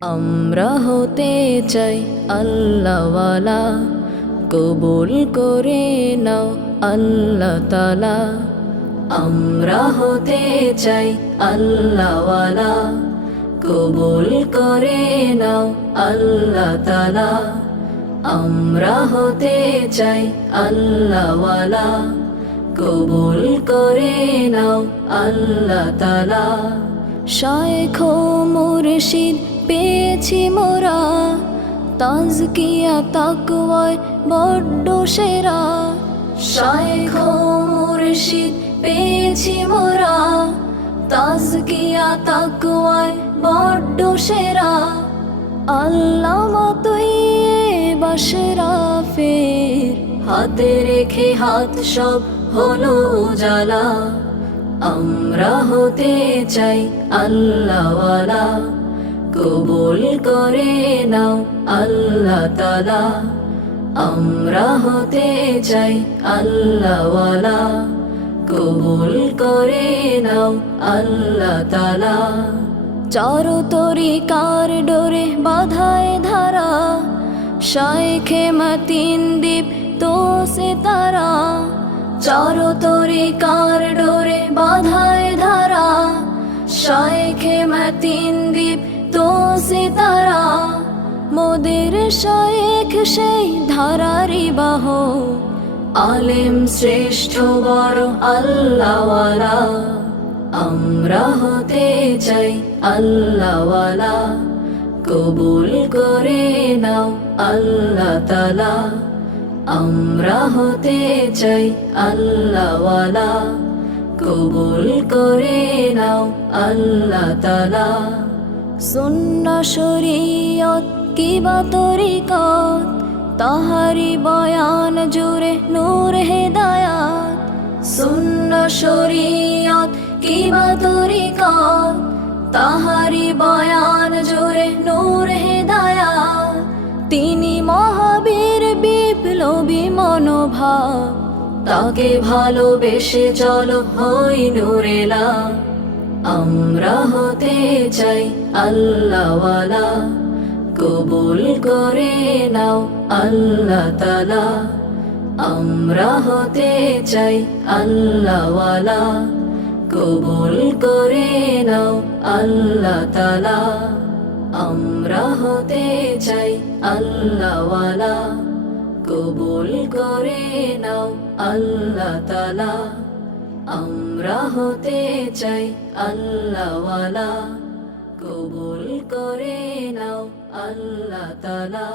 আমরা হতে চাই আল্লাহওয়ালা, কবুল করে নাও আল্লাহ তালা আমরা হতে চাই আল্লাহওয়ালা, কবুল করে নাও আল্লাহ তালা আমরা হতে চাই আল্লাহওয়ালা, কবুল করে নাও আল্লাহ তালা শায়খ মুর্শিদ পেয়েছি মোরা, তাজকিয়া তাকওয়ায় বড্ড সেরা। শায়খ মুর্শিদ পেয়েছি মোরা, তাজকিয়া তাকওয়ায় বড্ড সেরা। আল্লাহ মতই বাসরা ফের হাতে রেখে হাত সব হলো উজালা আমরা হতে চাই আল্লাহওয়ালা। কবুল করে নাও আল্লাহ তালা আমরা হতে চাই আল্লাহওয়ালা। কবুল করে নাও আল্লাহ তালা চার তরিকার ডোরে বাধায় ধারা, শাইখে মাতিন দ্বীপ তো সে তারা। চার তরিকার ডোরে বাধায় ধারা, শাইখে মাতিন দ্বীপ তো সে তারা মোদের শায়েখ সেই ধারারি বাহ আলেম শ্রেষ্ঠ বড় আল্লাহওয়ালা, আমরা হতে চাই আল্লাহওয়ালা। কবুল করে নাও আল্লাহ তালা আমরা হতে চাই আল্লাহওয়ালা। কবুল করে নাও আল্লাহ তালা সুন্ন শরীয়ত কিবা তরিকত তাহারি বয়ান জুড়ে নূর হেদায়াত। সুন্ন শরীয়ত কিবা তরিকত তাহারি বয়ান জুড়ে নূর হেদায়াত। তিনি মহাবীর বিপ্লবী মনোভাব, তাকে ভালোবেসে চলো হই নূরেলা আমরা হতে চাই আল্লাহওয়ালা। কবুল করে নাও আল্লাহ তালা আমরা হতে চাই আল্লাহওয়ালা। কবুল করে নাও আল্লাহ তালা আমরা হতে চাই আল্লাহওয়ালা। কবুল করে নাও আল্লাহ তালা আমরা হতে চাই আল্লাহওয়ালা। কবুল করে নাও আল্লাহ তালা